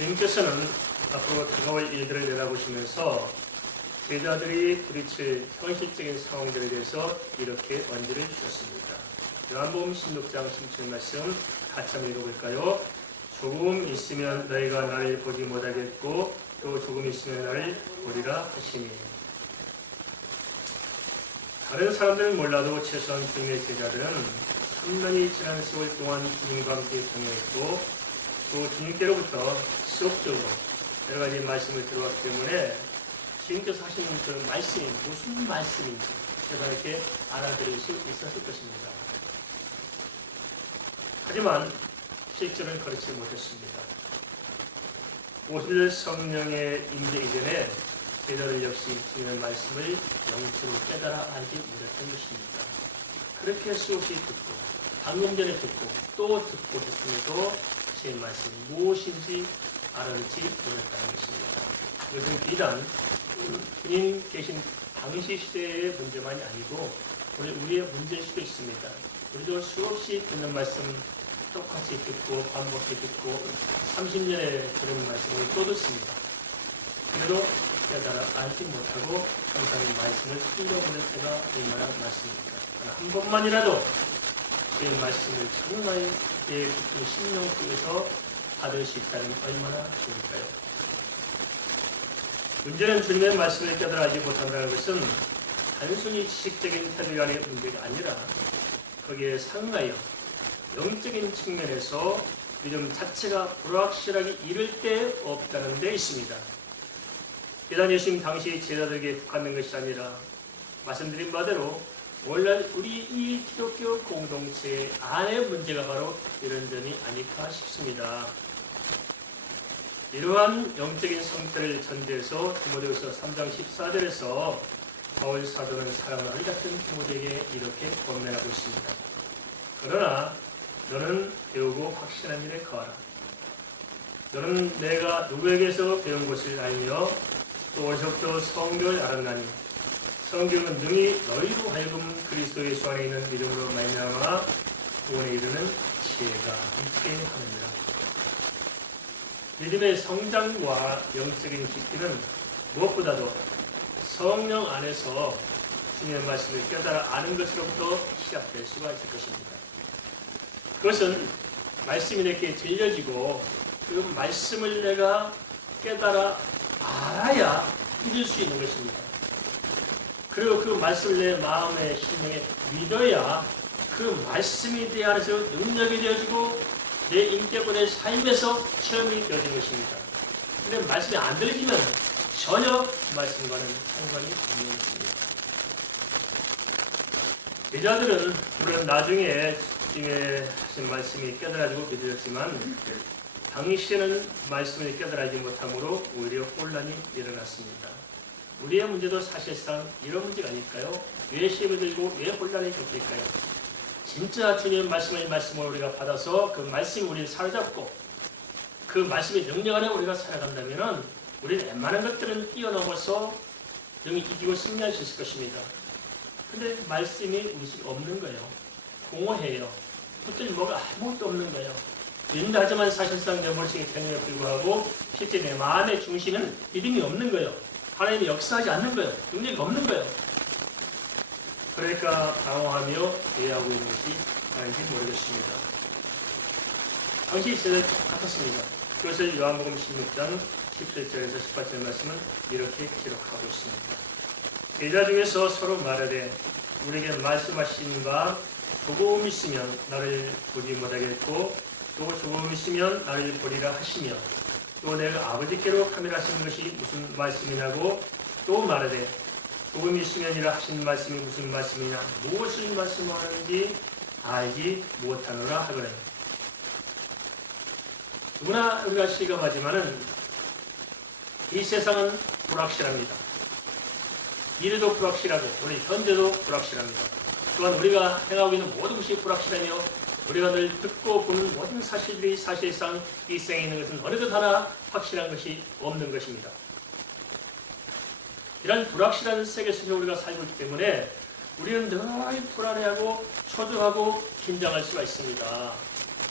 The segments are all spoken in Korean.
주님께서는 앞으로 다가올 일들을 내다보시면서 제자들이 부딪힐 현실적인 상황들에 대해서 이렇게 언지를 주셨습니다. 요한복음 16장 17 말씀 같이 한번 읽어볼까요? 조금 있으면 너희가 나를 보지 못하겠고 또 조금 있으면 나를 보리라 하시니. 다른 사람들은 몰라도 최소한 주님의 제자들은 3년이 지난 세월 동안 주님과 함께 동행했고 또 주님께로부터 지속적으로 여러 가지 말씀을 들어왔기 때문에 주님께서 하시는 그 말씀이 무슨 말씀인지 제가 이렇게 알아들을 수 있었을 것입니다. 하지만 실제로는 그렇지 못했습니다. 50일 성령의 임재 이전에 제자들 역시 주님의 말씀을 영적으로 깨달아 알지 못했던 것입니다. 그렇게 수없이 듣고 방금 전에 듣고 또 듣고 했음에도 주님의 말씀이 무엇인지 알아듣지 못했다는 것입니다. 이것은 비단 주님 계신 당시 시대의 문제만이 아니고 우리의 문제일 수도 있습니다. 우리도 수없이 듣는 말씀 똑같이 듣고 반복해 듣고 30년에 들은 말씀을 또 듣습니다. 그래도 깨달아 알지 못하고 항상 이 말씀을 흘려보낼 때가 얼마나 많습니까? 한 번만이라도 주의 말씀을 정말 내 깊은 심령 속에서 받을 수 있다면 얼마나 좋을까요? 문제는 주님의 말씀을 깨달아 알지 못한다는 것은 단순히 지식적인 태도 간의 문제가 아니라 거기에 상하여 영적인 측면에서 믿음 자체가 불확실하게 이를 때 없다는 데 있습니다. 비단 예수님 당시 제자들에게 국한된 것이 아니라 말씀드린 바대로 오늘날 우리 이 기독교 공동체 안의 문제가 바로 이런 점이 아닐까 싶습니다. 이러한 영적인 상태를 전제해서 디모데후서 3장 14절에서 바울 사도는 사랑하는 아들 같은 디모데에게 이렇게 권면하고 있습니다. 그러나 너는 배우고 확신한 일에 거하라. 너는 내가 누구에게서 배운 것을 알며 또 어디서부터 성경을 알았나니 성경은 능히 너희로 하여금 그리스도 예수 안에 있는 믿음으로 말미암아 구원에 이르는 지혜가 있게 하느니라. 믿음의 성장과 영적인 깊이는 무엇보다도 성령 안에서 주님의 말씀을 깨달아 아는 것으로부터 시작될 수가 있을 것입니다. 그것은 말씀이 내게 들려지고 그 말씀을 내가 깨달아 알아야 믿을 수 있는 것입니다. 그리고 그 말씀을 내 마음의 심령에 믿어야 그 말씀이 내 안에서 능력이 되어지고 내 인격과 내 삶에서 체험이 되어진 것입니다. 그런데 말씀이 안 들리면 전혀 말씀과는 상관이 없는 것입니다. 제자들은 물론 나중에 주님의 하신 말씀이 깨달아지고 믿어졌지만 당시에는 말씀을 깨달아지 못함으로 오히려 혼란이 일어났습니다. 우리의 문제도 사실상 이런 문제가 아닐까요? 왜 시험을 들고 왜 혼란을 겪을까요? 진짜 주님의 말씀을 우리가 받아서 그 말씀이 우리를 사로잡고 그 말씀의 능력 안에 우리가 살아간다면 우리는 웬만한 것들은 뛰어넘어서 영이 이기고 승리할 수 있을 것입니다. 근데 말씀이 우리 속에 없는 거예요. 공허해요. 붙들 뭐가 아무것도 없는 거예요. 믿는다 하지만 사실상 내 머릿속에 되는 에 불구하고 실제 내 마음의 중심은 믿음이 없는 거예요. 하나님이 역사하지 않는 거예요. 능력이 없는 거예요. 그러니까 방황하며 대하고 있는 것이 아닌지 모르겠습니다. 당시 세대 같았습니다. 그것을 요한복음 16장 17절에서 18절 말씀은 이렇게 기록하고 있습니다. 제자 중에서 서로 말하되 우리에게 말씀하신 바 조금 있으면 나를 보지 못하겠고 또 조금 있으면 나를 보리라 하시며 또 내가 아버지께로 가미라 하시는 것이 무슨 말씀이냐고 또 말하되 조금 있으면이라 하신 말씀이 무슨 말씀이냐 무엇을 말씀하는지 알지 못하노라 하거든. 누구나 우리가 실감하지만은 이 세상은 불확실합니다. 미래도 불확실하고 우리 현재도 불확실합니다. 또한 우리가 행하고 있는 모든 것이 불확실하며 우리가 늘 듣고 보는 모든 사실들이 사실상 이 세상에 있는 것은 어느 것 하나 확실한 것이 없는 것입니다. 이런 불확실한 세계 속에 우리가 살고 있기 때문에 우리는 늘 불안해하고 초조하고 긴장할 수가 있습니다.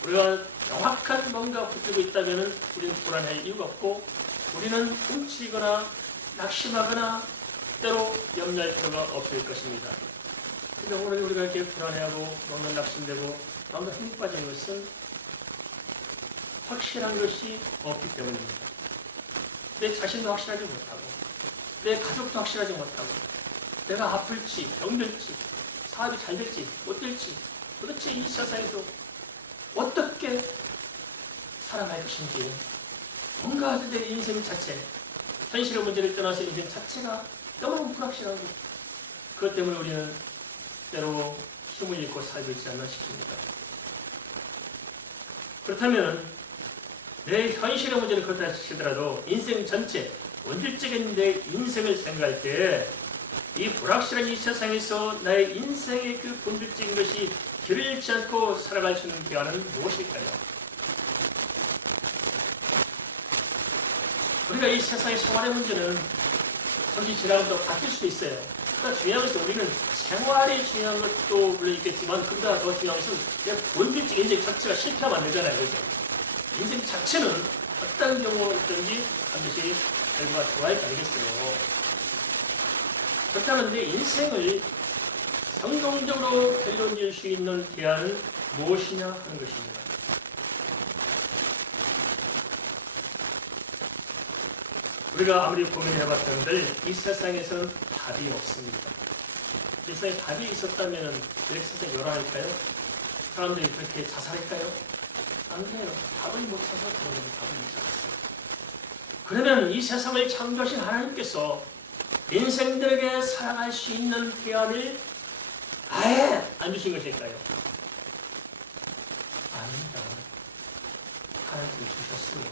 우리가 명확한 뭔가 붙들고 있다면 우리는 불안할 이유가 없고 우리는 훔치거나 낙심하거나 때로 염려할 필요가 없을 것입니다. 그런데 오늘 우리가 이렇게 불안해하고 뭔가 낙심되고 뭔가 힘 빠진 것은 확실한 것이 없기 때문입니다. 내 자신도 확실하지 못하고 내 가족도 확실하지 못하고 내가 아플지 병들지 사업이 잘 될지 못 될지 도대체 이 세상에서 어떻게 살아갈 것인지 뭔가 내 인생 자체 현실의 문제를 떠나서 인생 자체가 너무 불확실하고 그것 때문에 우리는 때로 힘을 잃고 살고 있지 않나 싶습니다. 그렇다면 내 현실의 문제는 그렇다 치더라도 인생 전체 본질적인 내 인생을 생각할 때 이 불확실한 이 세상에서 나의 인생의 그 본질적인 것이 길을 잃지 않고 살아갈 수 있는 기한은 무엇일까요? 우리가 이 세상의 생활의 문제는 잠시 지나가면 바뀔 수도 있어요. 그러니까 중요한 것은 우리는 생활이 중요한 것도 물론 있겠지만 그보다 더 중요한 것은 내 본질적인 인생 자체가 실패하면 안 되잖아요. 그죠? 인생 자체는 어떤 경우든지 반드시 결과가 좋아야 되겠어요. 그렇다면 내 인생을 성공적으로 결론질 수 있는 대안은 무엇이냐 하는 것입니다. 우리가 아무리 고민해봤던들 이 세상에서는 답이 없습니다. 이 세상에 답이 있었다면 이렇게 세상이 요란할까요? 사람들이 그렇게 자살할까요? 안 돼요. 답을 못 찾아서 그런 답을 못 찾았어요. 그러면 이 세상을 창조하신 하나님께서 인생들에게 살아갈 수 있는 대안을 아예 안 주신 것일까요? 아닙니다. 하나님께서 주셨어요.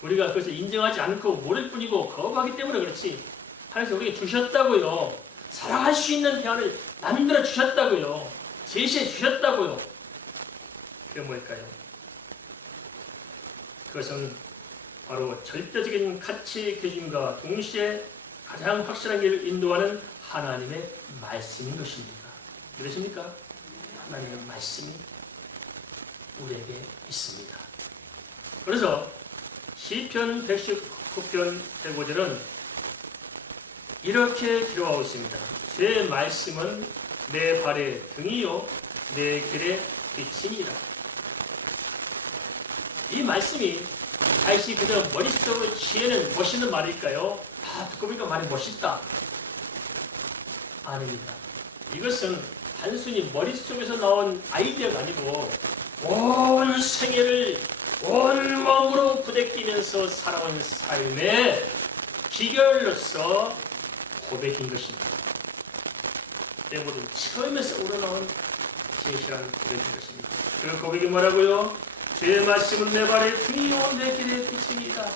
우리가 그것을 인정하지 않고 모를 뿐이고 거부하기 때문에 그렇지 하나님께서 우리에게 주셨다고요. 살아갈 수 있는 대안을 만들어 주셨다고요. 제시해 주셨다고요. 그게 뭘까요? 그것은 바로 절대적인 가치 기준과 동시에 가장 확실한 길을 인도하는 하나님의 말씀인 것입니다. 그러십니까? 하나님의 말씀이 우리에게 있습니다. 그래서 시편 119편 105절은 이렇게 기록하고 있습니다. 주의 말씀은 내 발의 등이요 내 길의 빛이니라. 이 말씀이 다시 그저 머릿속으로 지어낸 멋있는 말일까요? 듣고 보니까 말이 멋있다. 아닙니다. 이것은 단순히 머릿속에서 나온 아이디어가 아니고 온 생애를 온 몸으로 부대끼면서 살아온 삶의 기결로서 고백인 것입니다. 내 모든 체험에서 우러나온 진실한 고백인 것입니다. 그 고백이 뭐라고요? 주의 말씀은 내 발의 등이요 내 길의 빛입니다.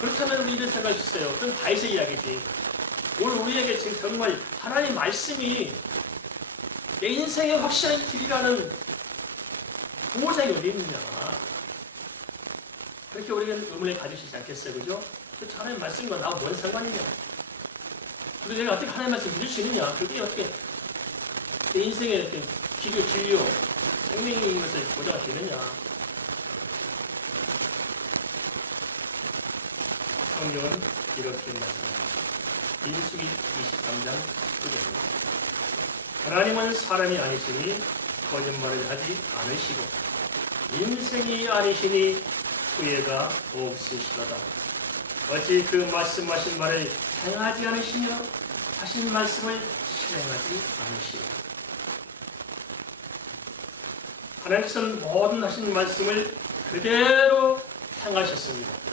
그렇다면 우리 이런 생각할 수 있어요. 그건 다윗의 이야기지. 오늘 우리에게 지금 정말 하나님의 말씀이 내 인생의 확실한 길이라는 보호자가 어디 있느냐. 그렇게 우리는 의문을 가지시지 않겠어요. 그죠? 하나님의 말씀과 나와 뭔 상관이냐. 그리고 내가 어떻게 하나님의 말씀을 믿을 수 있느냐. 그게 어떻게 내 인생의 이렇게 기교, 진료, 생명인 것을 보장할 수 있느냐. 성경은 이렇게 말씀합니다. 민수기 23장 19절입니다. 하나님은 사람이 아니시니 거짓말을 하지 않으시고 인생이 아니시니 후회가 없으시도다. 어찌 그 말씀하신 말을 행하지 않으시며 하신 말씀을 실행하지 않으시오. 하나님께서는 모든 하신 말씀을 그대로 행하셨습니다.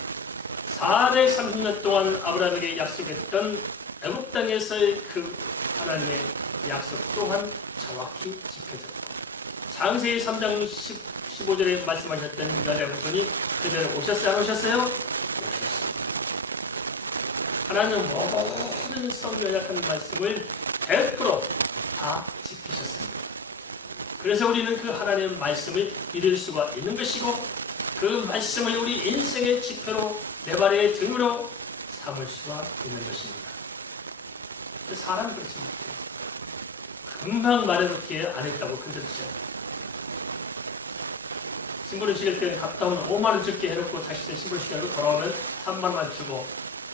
4대 30년 동안 아브라함에게 약속했던 애굽 땅에서의 그 하나님의 약속 또한 정확히 지켜졌고 창세기 3장 15절에 말씀하셨던 여자 후손이 그대로 오셨어요? 안 오셨어요? 오셨습니다. 하나님은 모든 성경에 약한 말씀을 100% 다 지키셨습니다. 그래서 우리는 그 하나님의 말씀을 믿을 수가 있는 것이고 그 말씀을 우리 인생의 지표로 내 발의 등으로 삼을 수가 있는 것입니다. 사람은 그렇지 못해요. 금방 말해놓기에 안 했다고 그랬죠. 신부를 시킬 때는 갔다 오면 5만 원 줄게 해놓고 자신의 신부를 시켜놓고 돌아오면 3만 원만 주고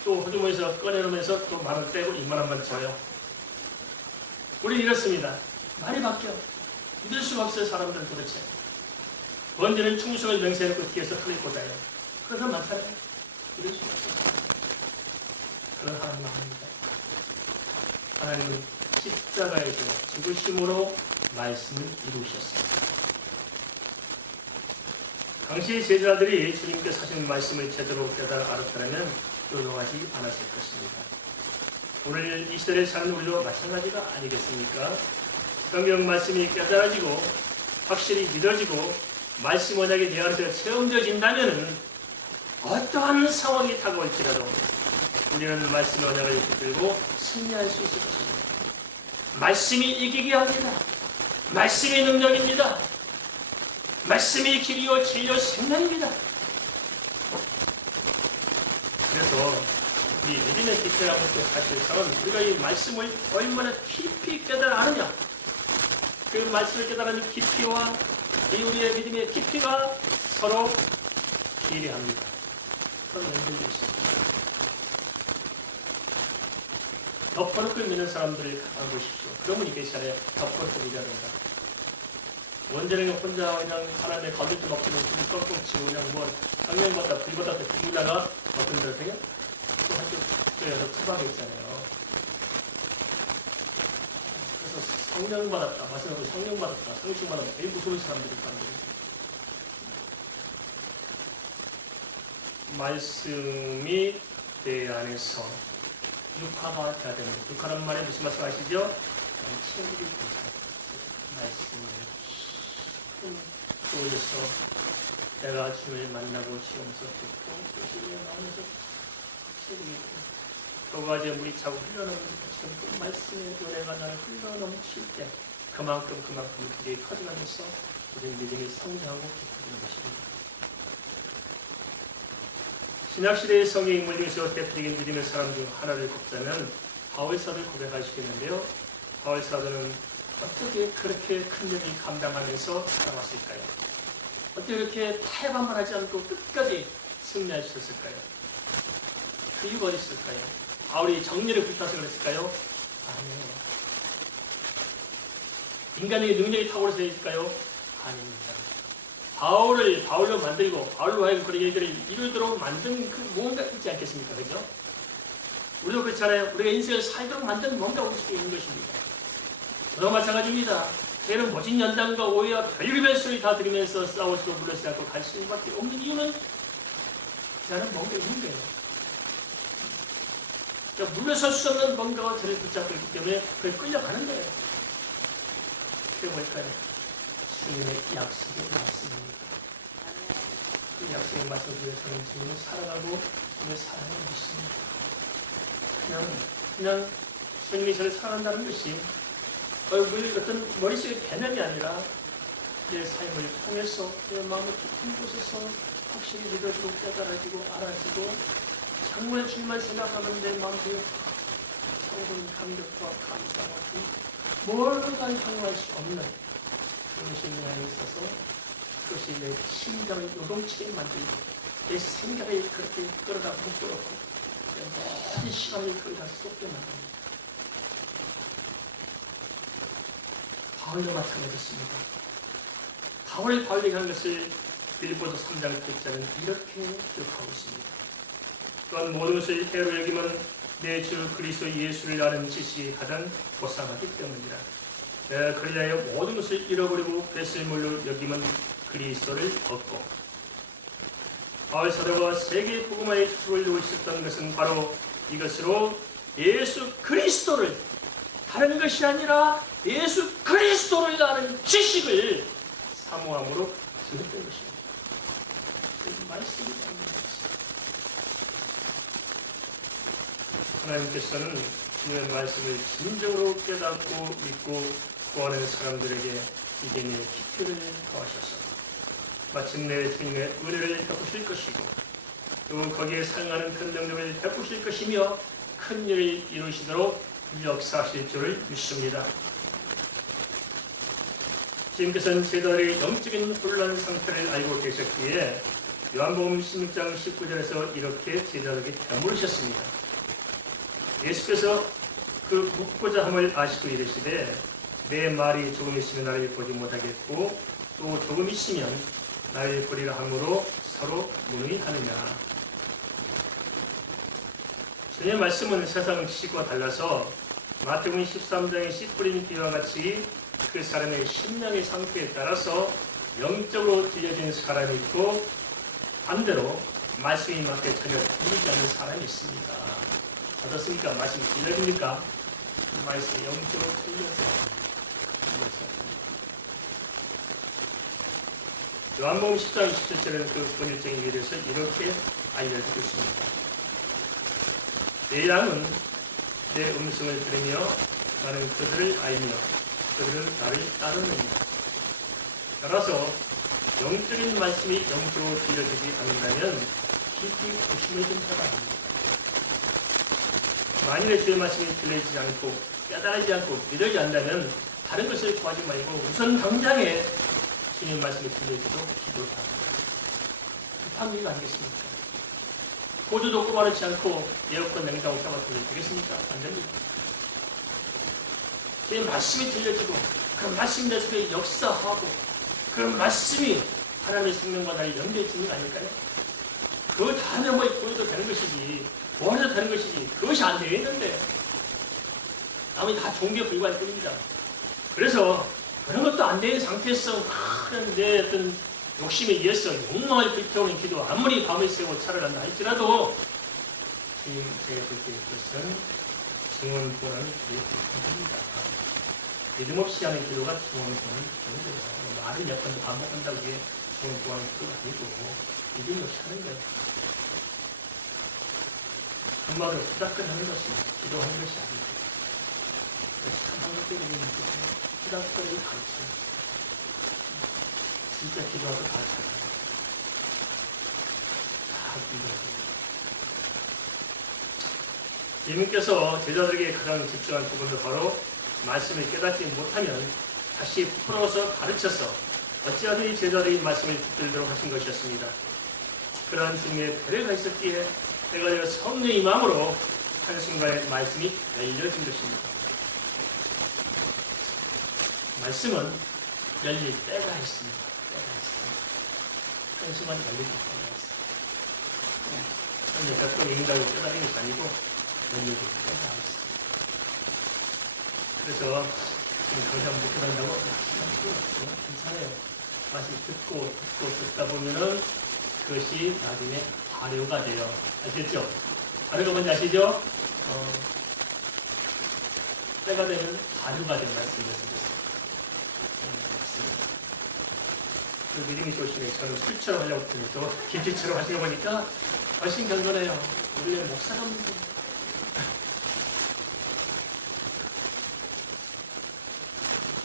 또 호주머니에서 꺼내놓으면서 또 1만 원 떼고 2만 원만 줘요. 우리 이렇습니다. 말이 바뀌어. 믿을 수가 없어요. 사람들은 도대체. 번제는 충성을 맹세해놓고 뒤에서 흘릴 꽂아요. 그런 사람 많잖아요. 믿을 수가 없어요. 그런 하나님 아닙니다. 하나님은 십자가에서 죽으심으로 말씀을 이루셨습니다. 당시 제자들이 주님께서 하신 말씀을 제대로 깨달아 알았다면 요동하지 않았을 것입니다. 오늘 이 시대에 사는 우리도 마찬가지가 아니겠습니까? 성경 말씀이 깨달아지고 확실히 믿어지고 말씀 언약이 내 안에서 체험되어진다면 어떠한 상황이 다가올지라도 우리는 말씀 언약을 붙들고 승리할 수 있을 것입니다. 말씀이 이기게 합니다. 말씀이 능력입니다. 말씀이 길이요 진리요 생명입니다. 그래서 이 믿음의 깊이라고 할 때 사실상은 우리가 이 말씀을 얼마나 깊이 깨달아 아느냐, 그 말씀을 깨달은 깊이와 이 우리의 믿음의 깊이가 서로 비례합니다. 서로 연결되어 있습니다. 덮어놓고 믿는 사람들을 가만 보십시오. 그러면 이게 시간에 덮어놓고 믿어야 된다. 원전에는 혼자 그냥 하나님의 거짓도 먹지는 불을 꺾고 치고 그냥 뭐 성령받다 불받다 비우다가 어떤 데를 되게 또 한쪽 교회에서 투박이 있잖아요. 그래서 성령 받았다, 말씀하고 성령 받았다, 성령 받았다, 제일 무서운 사람들이 있다는 말씀이 내 안에서 육화가 돼야 됩니다. 육화란 말에 무슨 말씀 아시죠? 친구들이 말씀을 떠올려서 내가 주님을 만나고 시험서 듣고 열심히 마음에서 책임이 있고 그거가 물이 차고 흘러넘는 것처럼 그 말씀의 노래가 나를 흘러넘칠 때 그만큼 그게 커져가면서 우리 믿음이 성장하고 깊어지는 것입니다. 신약시대의 성경 인물 중에서 대표적인 믿음의 사람 중 하나를 꼽자면 바울사도를 고백할 수 있는데요. 바울사도는 어떻게 그렇게 큰 일을 감당하면서 살아왔을까요? 어떻게 그렇게 타협한번 하지 않고 끝까지 승리할 수 있었을까요? 그 이유가 어디 있을까요? 바울이 정리를 불타서 그랬을까요? 아니에요. 인간에게 능력이 탁월해서일까요? 아닙니다. 바울로 만들고 바울로 하여금 그런 일들을 이루도록 만든 그 무언가 있지 않겠습니까? 그죠? 우리도 그렇잖아요. 우리가 인생을 살도록 만든 뭔가 있을 수 있는 것입니다. 저도 마찬가지입니다. 저희는 모진 연단과 오해와 별의별 소리 다 들으면서 싸워서도 물러서지 않고 갈 수밖에 없는 이유는 그 안에 뭔가 있는 거예요. 그러니까 물러설 수 없는 뭔가가 저를 붙잡고 있기 때문에 그걸 끌려가는 거예요. 그게 뭘까요? 주님의 약속의 말씀입니다. 그 약속의 말씀을 위해서는 주님을 사랑하고 주님의 사랑을 믿습니다. 그냥 주님이 저를 사랑한다는 것이 어떤 머릿속의 개념이 아니라 내 삶을 통해서 내 마음의 깊은 곳에서 확실히 믿어지고 깨달아지고 알아지고 정말 주님만 생각하면 내 마음속에 성공 감격과 감사와 뭘로 다 향유할 수 없는 그것이 내 안에 있어서 그것이 내 심장을 요동치게 만들고 내 생각을 그렇게 끌어다 묶어놓고 모든 시간을 그걸 다 쏟게 만듭니다. 바울도 마찬가지였습니다. 바울이 한 것을 빌립보서 3장 1절은 이렇게 기록하고 있습니다. 또한 모든 것을 해로 여기면 내 주 그리스도 예수를 아는 지식이 가장 고상하기 때문이라. 내가 그리하여 모든 것을 잃어버리고 배설물로 여기면 그리스도를 얻고. 바울 사도가 세계 복음화의 주축을 두고 있었던 것은 바로 이것으로 예수 그리스도를 다른 것이 아니라 예수 그리스도를 아는 지식을 사모함으로 기록된 것입니다. 그 말씀이 있습니다. 하나님께서는 주님의 말씀을 진정으로 깨닫고 믿고 구하는 사람들에게 믿음의 깊이를 더하셔서 마침내 주님의 은혜를 베푸실 것이고 또 거기에 사용하는 큰 능력을 베푸실 것이며 큰 일을 이루시도록 역사하실 줄을 믿습니다. 주님께서는 제자들의 영적인 혼란 상태를 알고 계셨기에 요한복음 16장 19절에서 이렇게 제자들에게 되물으셨습니다. 예수께서 그 묻고자 함을 아시고 이르시되 내 말이 조금 있으면 나를 보지 못하겠고 또 조금 있으면 나를 보리라 함으로 서로 문의하느냐. 주님의 말씀은 세상 지식과 달라서 마태복음 13장의 씨 뿌리는 비유와 같이 그 사람의 심령의 상태에 따라서 영적으로 들려지는 사람이 있고 반대로 말씀이 맞게 전혀 들리지 않는 사람이 있습니다. 어떻습니까? 말씀이 들려집니까? 말씀이 영적으로 들려서 요한복음 10장 27절에는 그 본질적인 이유에 대해서 이렇게 알려주고 있습니다. 내 양은 내 음성을 들으며 나는 그들을 알며 그들은 나를 따르느니라. 따라서 영적인 말씀이 영적으로 들려지지 않는다면 깊이 고심을 좀 해봐야 합니다. 만일에 주의 말씀이 들려지지 않고 깨달아지지 않고 믿어지지 않는다면 다른 것을 구하지 말고 우선 당장에 주님 말씀이 들려지도록 기도를 합니다. 급한 일이 아니겠습니까? 호주도 꼬마르지 않고 에어컨 냉장고 켜봤더니 되겠습니까? 안 됩니다. 주의 말씀이 들려지고 그 말씀이 내 속에 역사하고 그 말씀이 하나님의 생명과 나를 연결해주는 거 아닐까요? 그걸 다 넘어 보여도 되는 것이지 도와도 되는 것이지 그것이 안 되겠는데 나머지 다 종교에 불과할 뿐입니다. 그래서 그런 것도 안 되는 상태에서 내 어떤 욕심에 의해서 욕망을 불태우는 기도 아무리 밤을 새고 차를 한다 할지라도 주님 제가 볼 때 그것은 증언권을 기도합니다. 믿음 없이 하는 기도가 증언권을 기도는 거예요. 말을 몇 번 반복한다고 이게 증언권을 기도가 아니고 믿음 없이 하는 거예요. 한마디로 후닥거리는 것이 기도하는 것이 아니고 참 한국적인 후닥거리를 가르쳐요. 진짜 기도하고 가르쳐요. 다 기도합니다. 예수님께서 제자들에게 가장 집중한 부분도 바로 말씀을 깨닫지 못하면 다시 풀어서 가르쳐서 어찌하든 제자들이 말씀을 붙들도록 하신 것이었습니다. 그러한 주님의 배려가 있었기에 내가 성령의 마음으로 한순간에 말씀이 열려진 것입니다. 말씀은 열릴 때가 있습니다. 한순간 열릴 때가 있습니다. 몇 번 읽는다고 깨달은 것이 아니고 열릴 때가 있습니다. 그래서 지금 당장 못 깨닫는다고 하시는 필요가 없어요. 괜찮아요. 말씀 듣다 보면은 그것이 나중에 발효가 돼요. 아시겠죠? 발효가 뭔지 아시죠? 때가 되면 발효가 된 말씀이었습니다. 맞습니다. 그 믿음이 좋으시네. 저는 술처럼 하려고 했더니 또 김치처럼 하시고 보니까 훨씬 경건해요. 우리는 목사가 문제.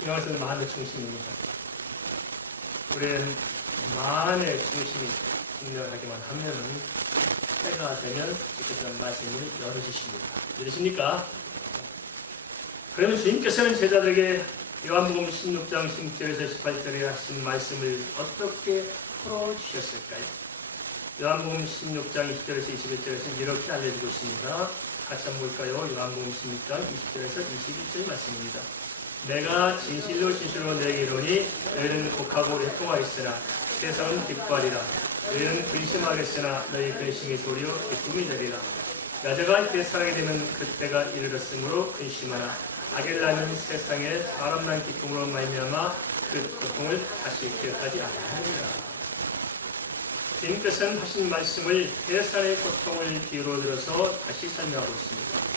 이 말씀은 마음의 중심입니다. 우리는 마음의 중심이 분명하기만 하면은 때가 되면 주께서 말씀을 열어주십니다. 이러십니까? 그러면 주님께서는 제자들에게 요한복음 16장 16절에서 18절에 하신 말씀을 어떻게 풀어주셨을까요? 요한복음 16장 20절에서 21절에서 이렇게 알려주고 있습니다. 같이 한번 볼까요? 요한복음 16장 20절에서 21절 말씀입니다. 내가 진실로 진실로 너에게 이르노니 너희는 곡하고 애통하였으나 세상은 기뻐하리라. 너희는 근심하겠으나 너희 근심이 도리어 기쁨이 되리라. 여자가 때 살게 되면 그때가 이르렀으므로 근심하라. 악을 낳는 세상에 사람 난 기쁨으로 말미암아 그 고통을 다시 기억하지 않으리라. 주님께서는 하신 말씀을 해산의 고통을 비유로 들어서 다시 설명하고 있습니다.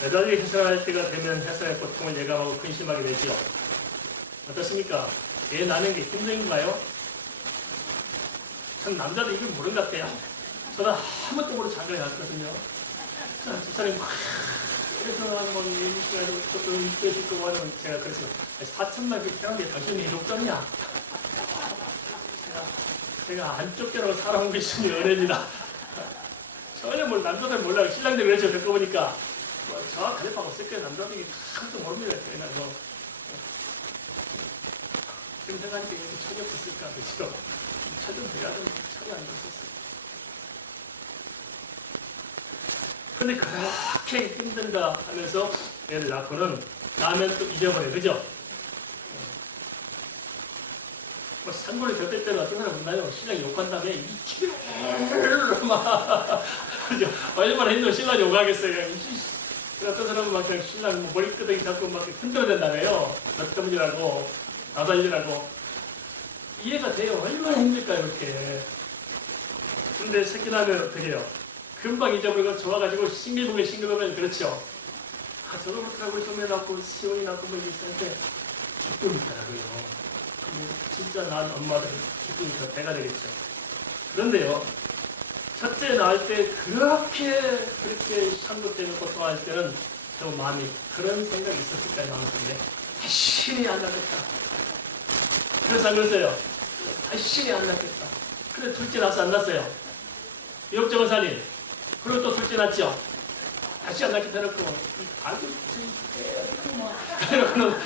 여자들이 해산할 때가 되면 해산의 고통을 예감하고 근심하게 되죠. 어떻습니까? 애 낳는 게 힘든가요? 전 남자도 이걸 모르는 것 같아요. 저는 아무것도 모르고 장가에 갔거든요. 집사람이 그래서 한번 얘기해가지고 조금 입혀주고 하면 제가 그래서 4천만 개 태어났는데 당신이 해줬더냐? 제가 안 쫓겨나고 살아온 게 있으니 은혜입니다. 전혀 뭘 남자들 몰라요. 신랑들 그랬죠. 겪어보니까 저 가lep하고 쓸게요. 남자들이 한도 모릅니다. 그래서 지금 생각하니까 이렇게 철이 없었을까, 그죠? 철은 돼가지고 철이 안 됐었어요. 근데 그렇게 힘든다 하면서 애를 낳고는 나면 또 잊어버려, 그죠? 뭐 상고를 겪을 때는 어떤 사람 있나요? 신랑이 욕한 다음에 미치겠네 막 그죠? 얼마나 힘들어 신랑이 욕하겠어요. 어떤 사람은 막 그냥 신랑 뭐 머리끄덩이 잡고 막 흔들어댄다며요. 몇 때문이라고 나달리라고 이해가 돼요. 얼마나 힘들까요 이렇게. 근데 새끼 나면 어떻게 해요? 금방 잊어버리고 좋아가지고 싱글벙글 그렇죠. 아 저도 그렇더라고요. 소매 낳고 시원이 낳고 뭐 있었는데 기쁨이 있더라고요. 진짜 난 엄마들은 기쁨이 더 배가 되겠죠. 그런데요, 첫째 낳을 때 그렇게 상도 때문에 고통할 때는 저 마음이 그런 생각이 있었을까요? 마음속에 신이 안 낫겠다. 그래서 안 그랬어요. 신이 안 낫겠다. 근데 둘째 낳아서 안 났어요. 역정원사님. 그리고 또 둘째 낳죠. 다시 안 낫겠다 해놓고 아주 그래놓고는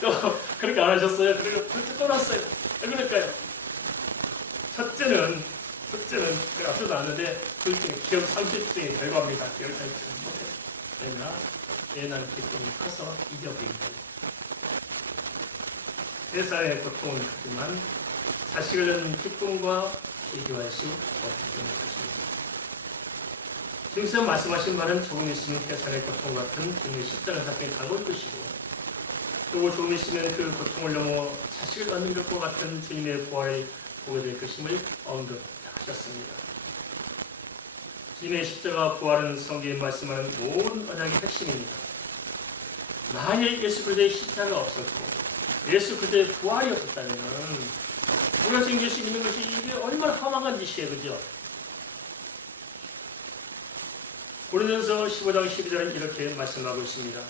또 그렇게 안 하셨어요. 그리고 둘째 또 났어요. 왜 그럴까요? 첫째는 앞서도 나왔는데 둘째는 기억 상실증의 결과입니다. 기억 상실증 못했으나 얘는 기쁨이 커서 잊어버린 거예요. 세상의 고통은 크지만 자식을 낳는 기쁨과 비교할 수 없기 때문입니다. 주님께서 말씀하신 말은 조금 있으면 세상의 고통 같은 주님의 십자가 사건이 다가올 것이고 또 조금 있으면 그 고통을 넘어 자식을 낳는 것과 같은 주님의 부활을 보게 될 것임을 언급하셨습니다. 주님의 십자가 부활은 성경에 말씀하는 모든 언약의 핵심입니다. 만일 예수 그리스도의 십자가가 없었고 예수 그리스도의 부활이 없었다면 우리가 지금 수 있는 것이 이게 얼마나 허망한 짓이에요. 그죠? 고린도전서 15장 12절은 이렇게 말씀하고 있습니다.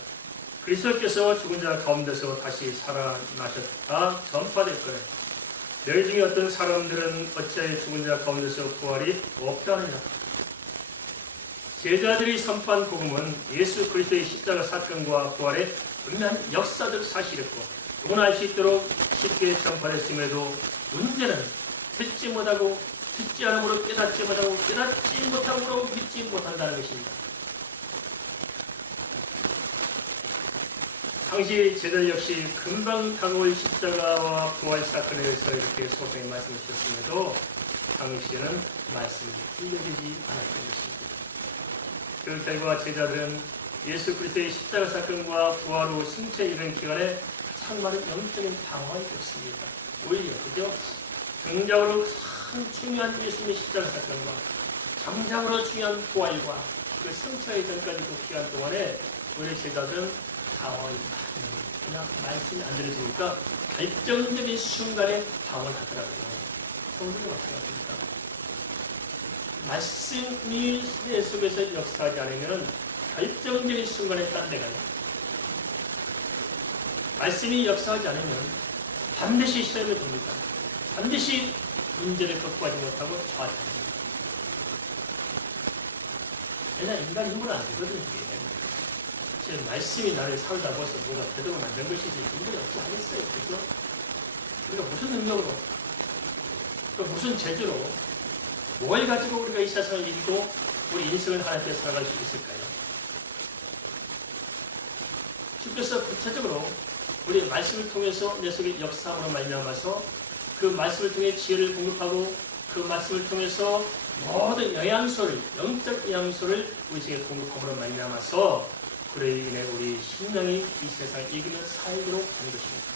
그리스도께서 죽은 자 가운데서 다시 살아나셨다 전파될 거예요. 너희 중에 어떤 사람들은 어찌하여 죽은 자 가운데서 부활이 없다느냐. 제자들이 선포한 복음은 예수 그리스도의 십자가 사건과 부활의 분명한 역사적 사실이었고 누구나 알 수 있도록 쉽게 전파됐음에도 문제는 듣지 못하고 듣지 않으므로 깨닫지 못하고 깨닫지 못함으로 믿지 못한다는 것입니다. 당시 제자들 역시 금방 다가올 십자가와 부활 사건에 대해서 이렇게 소상히 말씀해 주셨음에도 당시에는 말씀이 들려지지 않았던 것입니다. 그 결과 제자들은 예수 그리스도의 십자가 사건과 부활 후 승천에 이르는 기간에 참말로 영적인 방황이 됐습니다. 오히려 그죠? 정작으로 참 중요한 예수님의 십자가 사건과 정작으로 중요한 부활과 그 승천의 전까지 그 기간 동안에 우리 제자들은 방황이 그냥 말씀이 안 들려지니까 결정적인 순간에 방황하더라고요. 성도도 마찬가지입니다. 말씀이 내 속에서 역사하지 않으면 결정적인 순간에 딴 데 가요. 말씀이 역사하지 않으면 반드시 시험에 듭니다. 반드시 문제를 극복하지 못하고 좌절합니다. 왜냐하면 인간이 힘으로 안 되거든요. 제 말씀이 나를 살다 보아서 뭐가 되도록 만든 것이지 인간이 없지 않겠어요. 그죠? 우리가 무슨 능력으로 또 무슨 재주로 뭘 가지고 우리가 이 세상을 이기고 우리 인생을 하나님께 살아갈 수 있을까요? 주께서 구체적으로 우리 말씀을 통해서 내 속에 역사함으로 말미암아서 그 말씀을 통해 지혜를 공급하고 그 말씀을 통해서 모든 영양소를 영적 영양소를 우리 속에 공급함으로 말미암아서 그로 인해 우리 심령이 이 세상을 이기며 살도록 하는 것입니다.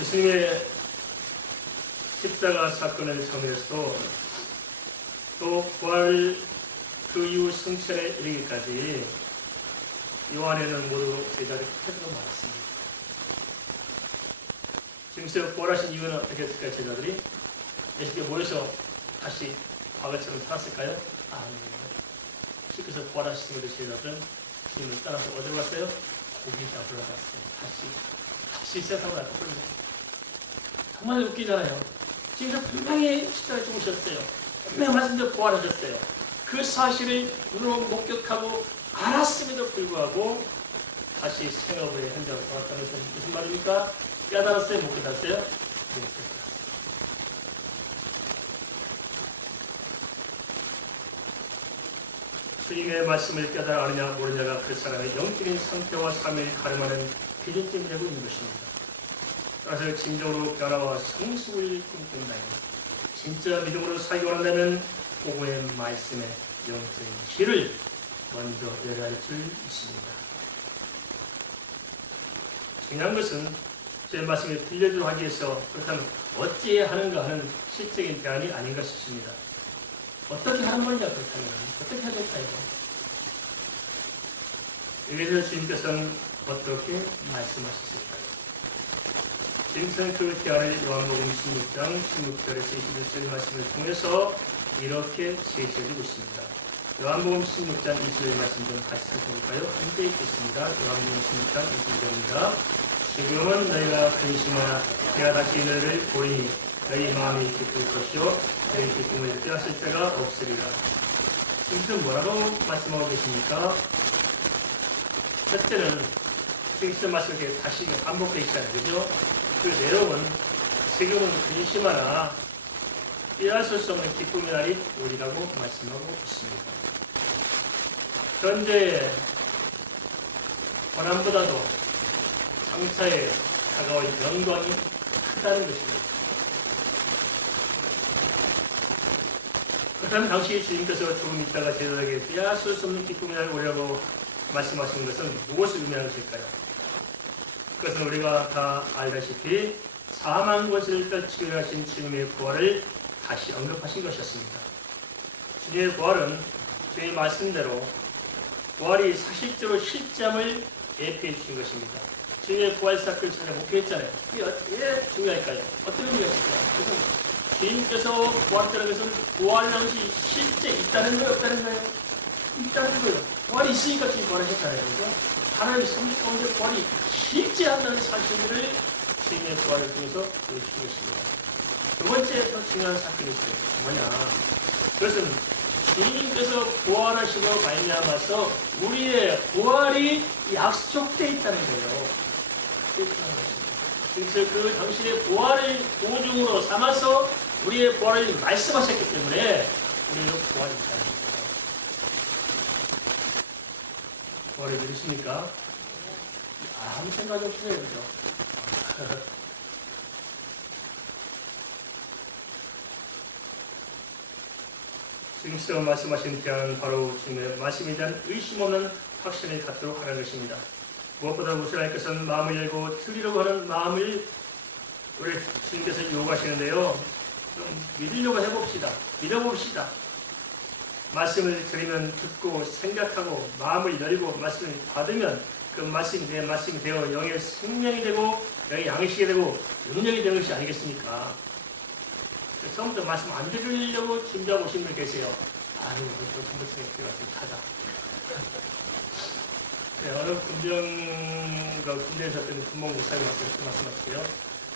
예수님의 십자가 사건을 정리해서도 또 부활 그 이후 승천에 이르기까지 요한에는 모두 제자들이 패배로 말았습니다. 지금 부활하신 이유는 어떻게 했을까요? 제자들이 예수께 모여서 다시 과거처럼 살았을까요? 아니에요. 주께서 부활하신 우리 제자들은 주님을 따라서 어디로 갔어요? 고기 잡으러 갔어요. 다시 세상으로 갔습니다. 정말 웃기잖아요. 지금 분명히 십자가에 죽으셨어요. 분명히 말씀대로 부활하셨어요. 그 사실을 눈으로 목격하고 알았음에도 불구하고 다시 생업의 현장으로 돌아왔다는 것은 무슨 말입니까? 깨달았어요? 못 깨달았어요? 못 깨달았어요. 주님의 말씀을 깨달아 아느냐 모르냐가 그 사람의 영적인 상태와 삶을 가름하는 기준점이 되고 있는 것입니다. 따라서 진정으로 변화와 성숙을 꿈꾼다면 진짜 믿음으로 살기 원한다면 복음의 말씀의 영적인 길을 먼저 열어야 할 줄 있습니다. 중요한 것은 제 말씀을 들려주도록 하기 위해서 그렇다면 어찌해야 하는가 하는 실적인 대안이 아닌가 싶습니다. 어떻게 하는 말이냐 그렇다면 어떻게 해야 될까요? 여기서 주님께서는 어떻게 말씀하셨을까요? 주님께서는 그 대안을 요한복음 16장 16절에서 21절 말씀을 통해서 이렇게 제시해주고 있습니다. 요한복음 16장 21절 말씀 좀 같이 살펴볼까요? 함께 읽겠습니다. 요한복음 16장 21절입니다. 지금은 너희가 근심하나 내가 다시 너희를 보리니 너희 마음이 기쁠 것이요 너희 기쁨을 빼앗을 자가 없으리라. 지금 뭐라고 말씀하고 계십니까? 첫째는 지금 말씀을 이렇게 다시 반복해 있잖아요. 그죠? 그 내용은 지금은 근심하나 빼앗을 수 없는 기쁨의 날이 오리라고 말씀하고 있습니다. 현재의 고난보다도 장차에 다가올 영광이 크다는 것입니다. 그렇다면 당시 주님께서 조금 있다가 제자들에게 빼앗을 수 없는 기쁨의 날이 오리라고 말씀하신 것은 무엇을 의미하는 것일까요? 그것은 우리가 다 알다시피 사망 것을 떨치기 위해 하신 주님의 부활을 다시 언급하신 것이었습니다. 주님의 부활은 주의 말씀대로 부활이 사실적으로 실제함을 예표해 주신 것입니다. 주님의 부활 사건을 전에 목표했잖아요. 이게 왜 중요할까요? 어떤 의미가 있을까요? 그래서 주님께서 부활했다는 것은 부활이라는 것이 실제 있다는 거예요? 없다는 거예요? 있다는 거예요. 부활이 있으니까 주님 부활하셨잖아요. 그래서 하나님의 성령 가운데 부활이 실제한다는 사실을 주님의 부활을 통해서 보여주신 것입니다. 두 번째 더 중요한 사건이 있어요. 뭐냐? 그것은 주님께서 부활하시고 말미암아서 우리의 부활이 약속되어 있다는 거예요. 그래서 그 당신의 부활을 보증으로 삼아서 우리의 부활을 말씀하셨기 때문에 우리는 부활이 있다는 거예요. 부활을 믿으십니까? 아무 생각이 없으세요, 그죠? 주님께서 말씀하신 대안은 바로 주님의 말씀에 대한 의심 없는 확신을 갖도록 하는 것입니다. 무엇보다 무엇을 것은 마음을 열고 틀리려고 하는 마음을 우리 주님께서 요구하시는데요. 좀 믿으려고 해봅시다. 믿어봅시다. 말씀을 들으면 듣고 생각하고 마음을 열고 말씀을 받으면 그 말씀이 내 말씀이 되어 영의 생명이 되고 영의 양식이 되고 능력이 되는 것이 아니겠습니까? 처음부터 말씀 안 들으려고 준비하고 오신 분 계세요. 아유, 또 전부성에 들어가서 타자. 네, 어느 군대에서 어떤 군복 목사님 왔을 때 말씀하세요.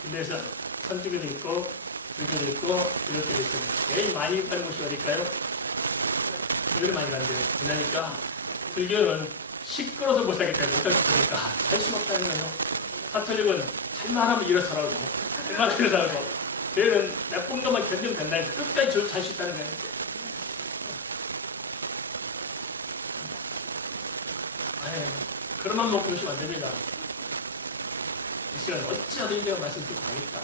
군대에서 천주교도 있고 불교도 있고 기독교도 있습니다. 제일 많이 가는 곳이 어딜까요? 불교를 많이 가는데요. 그러니까 불교는 시끄러워서 못 살겠다. 못할 수 있으니까 할 수가 없다는 거예요. 가톨릭은 잘만 하면 일어서라고 잘만 일어서라고 교회는 몇 분간만 견디면 된다니까 끝까지 잘 수 있다는 거예요. 아유, 그런만 먹고 오시면 안 됩니다. 이 시간 어찌하든 내가 말씀 듣고 가겠다.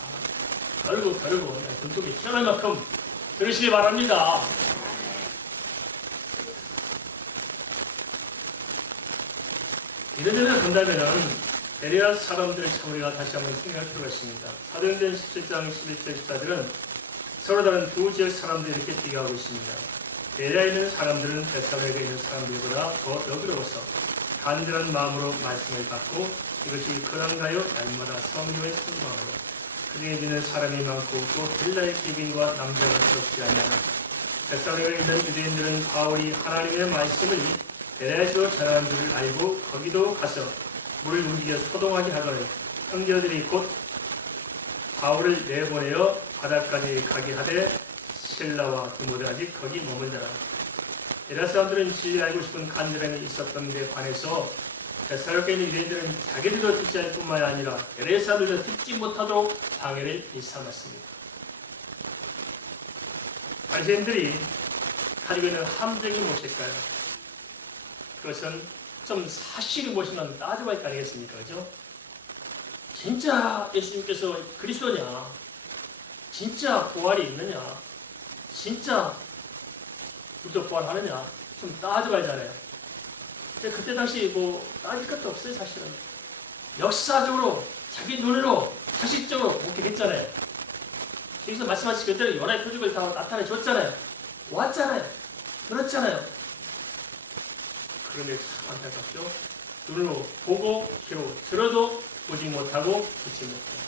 겨루고 눈독이 튀어나올 만큼 들으시기 바랍니다. 이런 점에서 본다면은 베레아 사람들의 참 우리가 다시 한번 생각할 필요가 있습니다. 사도행전 17장 11절 14절은 서로 다른 두 지역 사람들이 이렇게 비교하고 있습니다. 베레아에 있는 사람들은 데살로니가에 있는 사람들보다 더 너그러워서 간절한 마음으로 말씀을 받고 이것이 그런가요? 날마다 성령의 성광으로 그중에 믿는 사람이 많고 또 헬라의 기빈과 남자가 적지 않냐나 데살로니가에 있는 유대인들은 바울이 하나님의 말씀을 베레아에서 전하는 줄을 알고 거기도 가서 물을 움직여 소동하게 하거늘 형제들이 곧 바울을 내보내어 바다까지 가게 하되 실라와 디모데 아직 거기 머물더라. 베레아 사람들은 진리를 알고 싶은 간절함이 있었던 데 관해서 데살로니가 있는 유대인들은 자기들도 듣지 않을 뿐만 아니라 베레아 사람들도 듣지 못하도록 방해를 일삼았습니다. 바리새인들이 가지고 있는 함정이 무엇일까요? 그것은 좀 사실이 무엇인가 따져봐야 할 거 아니겠습니까? 그죠? 진짜 예수님께서 그리스도냐? 진짜 부활이 있느냐? 진짜 우리도 부활하느냐? 좀 따져봐야 하잖아요. 근데 그때 당시 뭐 따질 것도 없어요, 사실은. 역사적으로 자기 눈으로 사실적으로 목격했잖아요. 여기서 말씀하신 그대로 연하의 표적을 다 나타내 줬잖아요. 왔잖아요. 그렇잖아요. 그런데 참 안타깝죠. 눈으로 보고 귀로 들어도 보지 못하고 듣지 못해요.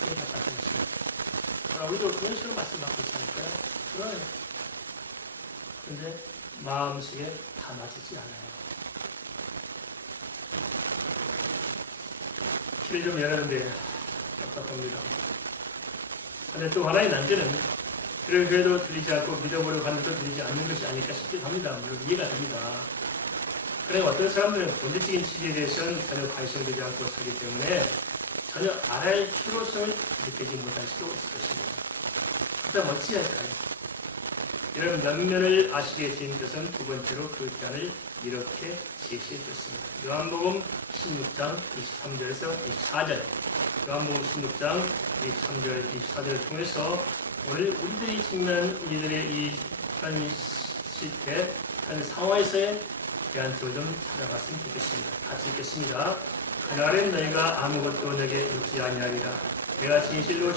그게 답답한 것입니다. 그러나 우리도 그런 식으로 말씀받고 있지 않을까요? 그래요. 근데 마음속에 담아지지 않아요. 길을 좀 열었는데 답답합니다. 근데 또 하나의 난제는 그래도 들리지 않고 믿어보려고 하는데도 들리지 않는 것이 아닐까 싶기도 합니다. 물론 이해가 됩니다. 그래 어떤 사람들은 본질적인 진리에 대해서는 전혀 관심이 되지 않고 살기 때문에 전혀 알아야 할 필요성을 느끼지 못할 수도 있을 것입니다. 그다음 어찌할까요? 이런 면면을 아시게 주님께서는 두 번째로 그 기한을 이렇게 제시해 주셨습니다. 요한복음 16장 23절에서 24절 요한복음 16장 23절 24절을 통해서 오늘 우리들이 직면한 우리들의 이 현 시대, 현 상황에서의 대안점을 좀 찾아봤으면 좋겠습니다. 같이 읽겠습니다. 그날엔 너희가 아무것도 내게 묻지 아니하리라. 내가 진실로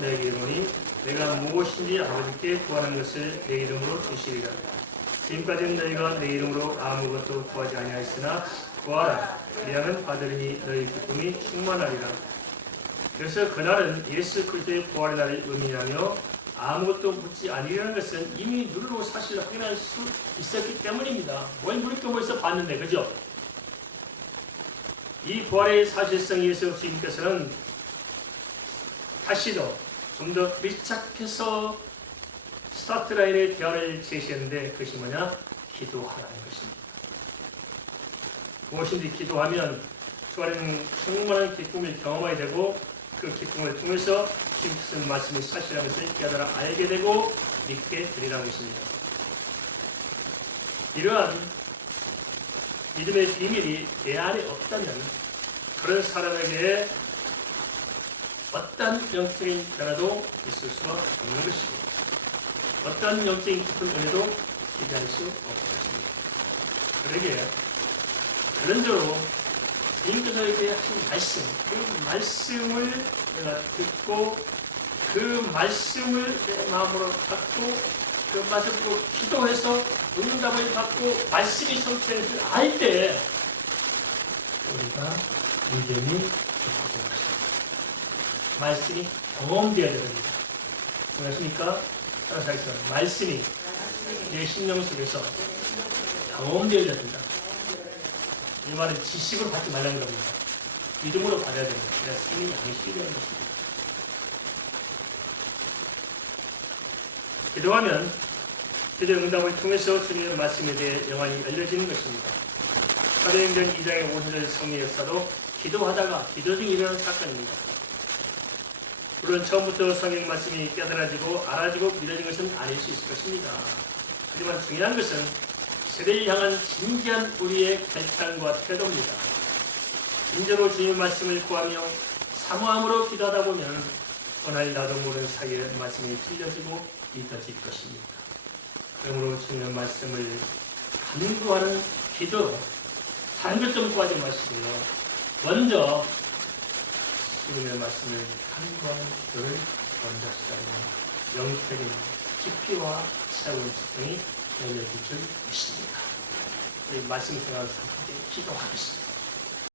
너에게 이르노니 내가 무엇인지 아버지께 구하는 것을 내 이름으로 주시리라. 지금까지는 너희가 내 이름으로 아무것도 구하지 아니하였으나 구하라. 그리하면 받으리니 너희 기쁨이 충만하리라. 그래서 그날은 예수 그리스도의 부활의 날을 의미하며 아무것도 묻지 아니하는 것은 이미 눈으로 사실을 확인할 수 있었기 때문입니다. 뭘 물을 게 뭐있어 봤는데, 그죠? 이 부활의 사실성 예수 주님께서는 다시 더 좀 더 밀착해서 스타트라인의 대안을 제시했는데 그것이 뭐냐? 기도하라는 것입니다. 무엇인지 기도하면 주안에는 충만한 기쁨을 경험하게 되고 그 기쁨을 통해서 주님께서 말씀이 사실이라는 것을 깨달아 알게 되고 믿게 되리라는 것입니다. 이러한 믿음의 비밀이 내 안에 없다면 그런 사람에게 어떤 영적인 변화도 있을 수가 없는 것이고 어떤 영적인 깊은 은혜도 기대할 수 없을 것입니다. 그러기에 그런저로 주님께서 이렇게 하신 말씀, 그 말씀을 내가 듣고 그 말씀을 내 마음으로 받고 그 말씀으로 기도해서 응답을 받고 말씀이 성취되는 것을 알 때 우리가 믿음이 깊어지는 것입니다. 말씀이 경험되어야 됩니다. 안녕하십니까? 따라서 하겠습니다. 말씀이 내 심령 속에서 경험되어야 된다. 이 말은 지식으로 받지 말라는 겁니다. 믿음으로 받아야 됩니다. 그래야 삶이 양식이 되는 것입니다. 기도하면 기도 응답을 통해서 주님의 말씀에 대해 영원히 알려지는 것입니다. 사도행전 2장의 50절 성리 역사도 기도하다가 기도 중에 일어나는 사건입니다. 물론 처음부터 성경 말씀이 깨달아지고 알아지고 믿어진 것은 아닐 수 있을 것입니다. 하지만 중요한 것은 세대를 향한 진지한 우리의 결단과 태도입니다. 진정으로 주님의 말씀을 구하며 사모함으로 기도하다 보면 어느 날 나도 모르는 사이에 말씀이 들려지고 믿어질 것입니다. 그러므로 주님의 말씀을 간구하는 기도로 다른 것 좀 구하지 마시고요. 먼저 주님의 말씀을 간구하는 기도를 먼저 시작하면 영적인 깊이와 새로운 지평이 열려질 줄 믿습니다. 우리 말씀 생활을 함께 기도하겠습니다.